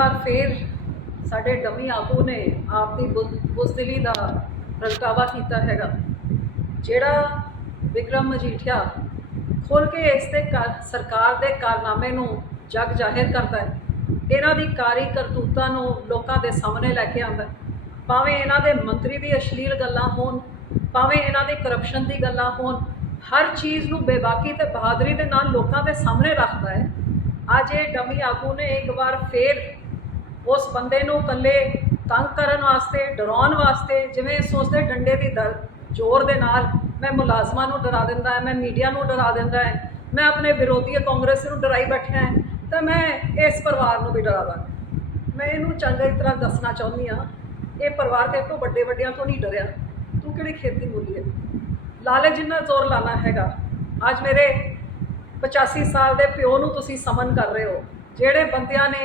ਵਾਰ ਫੇਰ ਸਾਡੇ ਡਮੀ ਆਪੂ ਨੇ ਆਪਦੀ ਬੁਸਦਲੀ ਦਾ ਰੰਕਾਵਾ ਕੀਤਾ ਹੈਗਾ ਜਿਹੜਾ ਵਿਕਰਮ ਮਜੀਠਿਆ ਖੋਲ ਕੇ ਇਸ ਤੇ ਸਰਕਾਰ ਦੇ ਕਾਰਨਾਮੇ ਨੂੰ ਜਗ ਜਾਹਿਰ ਕਰਦਾ ਹੈ ਇਹਨਾਂ ਦੀ ਕਾਰੀ ਕਰਤੂਤਾਂ ਨੂੰ ਲੋਕਾਂ ਦੇ ਸਾਹਮਣੇ ਲੈ ਕੇ ਆਉਂਦਾ ਭਾਵੇਂ ਇਹਨਾਂ ਦੇ ਮੰਤਰੀ ਦੀ ਅਸ਼ਲੀਲ ਗੱਲਾਂ ਹੋਣ ਭਾਵੇਂ ਇਹਨਾਂ ਦੇ ਕਰਪਸ਼ਨ ਦੀ ਗੱਲਾਂ ਹੋਣ ਹਰ ਚੀਜ਼ ਨੂੰ ਬੇਬਾਕੀ ਤੇ ਬਹਾਦਰੀ ਦੇ ਨਾਲ ਲੋਕਾਂ ਦੇ ਸਾਹਮਣੇ ਰੱਖਦਾ ਹੈ ਅੱਜ ਇਹ ਡਮੀ ਆਗੂ ਨੇ ਇੱਕ ਵਾਰ ਫੇਰ ਉਸ ਬੰਦੇ ਨੂੰ ਇਕੱਲੇ ਤੰਗ ਕਰਨ ਵਾਸਤੇ ਡਰਾਉਣ ਵਾਸਤੇ ਜਿਵੇਂ ਸੋਚਦੇ ਡੰਡੇ ਦੀ ਜ਼ੋਰ ਦੇ ਨਾਲ ਮੈਂ ਮੁਲਾਜ਼ਮਾਂ ਨੂੰ ਡਰਾ ਦਿੰਦਾ ਹਾਂ ਮੈਂ ਮੀਡੀਆ ਨੂੰ ਡਰਾ ਦਿੰਦਾ ਹਾਂ ਮੈਂ ਆਪਣੇ ਵਿਰੋਧੀ ਕਾਂਗਰਸ ਨੂੰ ਡਰਾਈ ਬੈਠਾ ਹਾਂ ਤਾਂ ਮੈਂ ਇਸ ਪਰਿਵਾਰ ਨੂੰ ਵੀ ਡਰਾਵਾਂ ਮੈਂ ਇਹਨੂੰ ਚੰਗੀ ਤਰ੍ਹਾਂ ਦੱਸਣਾ ਚਾਹੁੰਦੀ ਆ ਇਹ ਪਰਿਵਾਰ ਤੇ ਤੋਂ ਵੱਡੇ ਵੱਡਿਆਂ ਤੋਂ ਨਹੀਂ ਡਰਿਆ ਤੂੰ ਕਿਹੜੀ ਖੇਤੀ ਬੋਲੀ ਹੈ ਲਾਲਚ ਜਿੰਨਾ ਜ਼ੋਰ ਲਾਣਾ ਹੈਗਾ ਅੱਜ ਮੇਰੇ 85 ਸਾਲ ਦੇ ਪਿਓ ਨੂੰ ਤੁਸੀਂ ਸਮਨ ਕਰ ਰਹੇ ਹੋ ਜਿਹੜੇ ਬੰਦਿਆਂ ਨੇ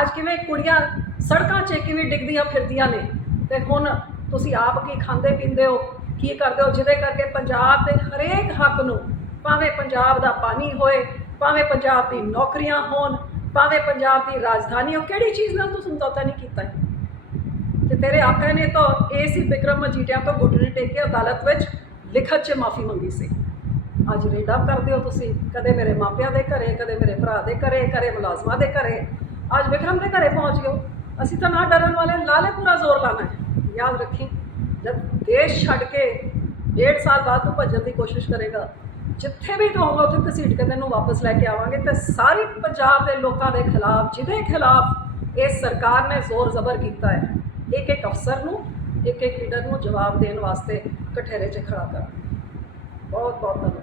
ਅੱਜ ਕਿਵੇਂ ਕੁੜੀਆਂ ਸੜਕਾਂ 'ਚ ਕਿਵੇਂ ਡਿੱਗਦੀਆਂ ਫਿਰਦੀਆਂ ਨੇ ਤੇ ਹੁਣ ਤੁਸੀਂ ਆਪ ਕੀ ਖਾਂਦੇ ਪੀਂਦੇ ਹੋ ਕੀ ਕਰਦੇ ਹੋ ਜਿਹਦੇ ਕਰਕੇ ਪੰਜਾਬ ਦੇ ਹਰੇਕ ਹੱਕ ਨੂੰ ਭਾਵੇਂ ਪੰਜਾਬ ਦਾ ਪਾਣੀ ਹੋਏ ਭਾਵੇਂ ਪੰਜਾਬ ਦੀ ਨੌਕਰੀਆਂ ਹੋਣ ਭਾਵੇਂ ਪੰਜਾਬ ਦੀ ਰਾਜਧਾਨੀ ਹੋ ਕਿਹੜੀ ਚੀਜ਼ ਨਾਲ ਤੂੰ ਸਮਝੌਤਾ ਨਹੀਂ ਕੀਤਾ ਕਿ ਤੇਰੇ ਆਕਾ ਨੇ ਤਾਂ ਏਸੀ ਵਿਕਰਮ ਮਜੀਟਿਆ ਤੋਂ ਗੁੱਟਨੇ ਟੇਕੇ ਅਦਾਲਤ ਵਿੱਚ ਲਿਖਤ 'ਚ ਮਾਫੀ ਮੰਗੀ ਸੀ ਅੱਜ ਰੇਡਾ ਕਰਦੇ ਹੋ ਤੁਸੀਂ ਕਦੇ ਮੇਰੇ ਮਾਪਿਆਂ ਦੇ ਘਰੇ ਕਦੇ ਮੇਰੇ ਭਰਾ ਦੇ ਘਰੇ ਕਰੇ ਮੁਲਾਜ਼ਮਾਂ ਦੇ ਘਰੇ ਅੱਜ ਵਿਕਰਮ ਦੇ ਘਰੇ ਪਹੁੰਚ ਗਏ ਅਸੀਂ ਤਾਂ ਨਾ ਡਰਨ ਵਾਲੇ ਲਾਲੇ ਪੂਰਾ ਜ਼ੋਰ ਲਾਣਾ ਹੈ ਯਾਦ ਰੱਖੀ ਜਦ ਦੇਸ਼ ਛੱਡ ਕੇ 1.5 ਸਾਲ ਬਾਅਦ ਤੂੰ ਭੱਜਣ ਦੀ ਕੋਸ਼ਿਸ਼ ਕਰੇਗਾ ਜਿੱਥੇ ਵੀ ਤੂੰ ਹੋਗਾ ਉੱਥੇ ਤਸੀਟ ਕੇ ਤੈਨੂੰ ਵਾਪਸ ਲੈ ਕੇ ਆਵਾਂਗੇ ਤੇ ਸਾਰੀ ਪੰਜਾਬ ਦੇ ਲੋਕਾਂ ਦੇ ਖਿਲਾਫ ਜਿਹਦੇ ਖਿਲਾਫ ਇਸ ਸਰਕਾਰ ਨੇ ਜ਼ੋਰ ਜ਼ਬਰ ਕੀਤਾ ਹੈ ਇੱਕ ਇੱਕ ਅਫਸਰ ਨੂੰ ਇੱਕ ਇੱਕ ਲੀਡਰ ਨੂੰ ਜਵਾਬ ਦੇਣ ਵਾਸਤੇ ਕਠਹਿਰੇ 'ਚ ਖੜਾ ਕਰ ਬਹੁਤ ਬਹੁਤ ਧੰਨਵਾਦ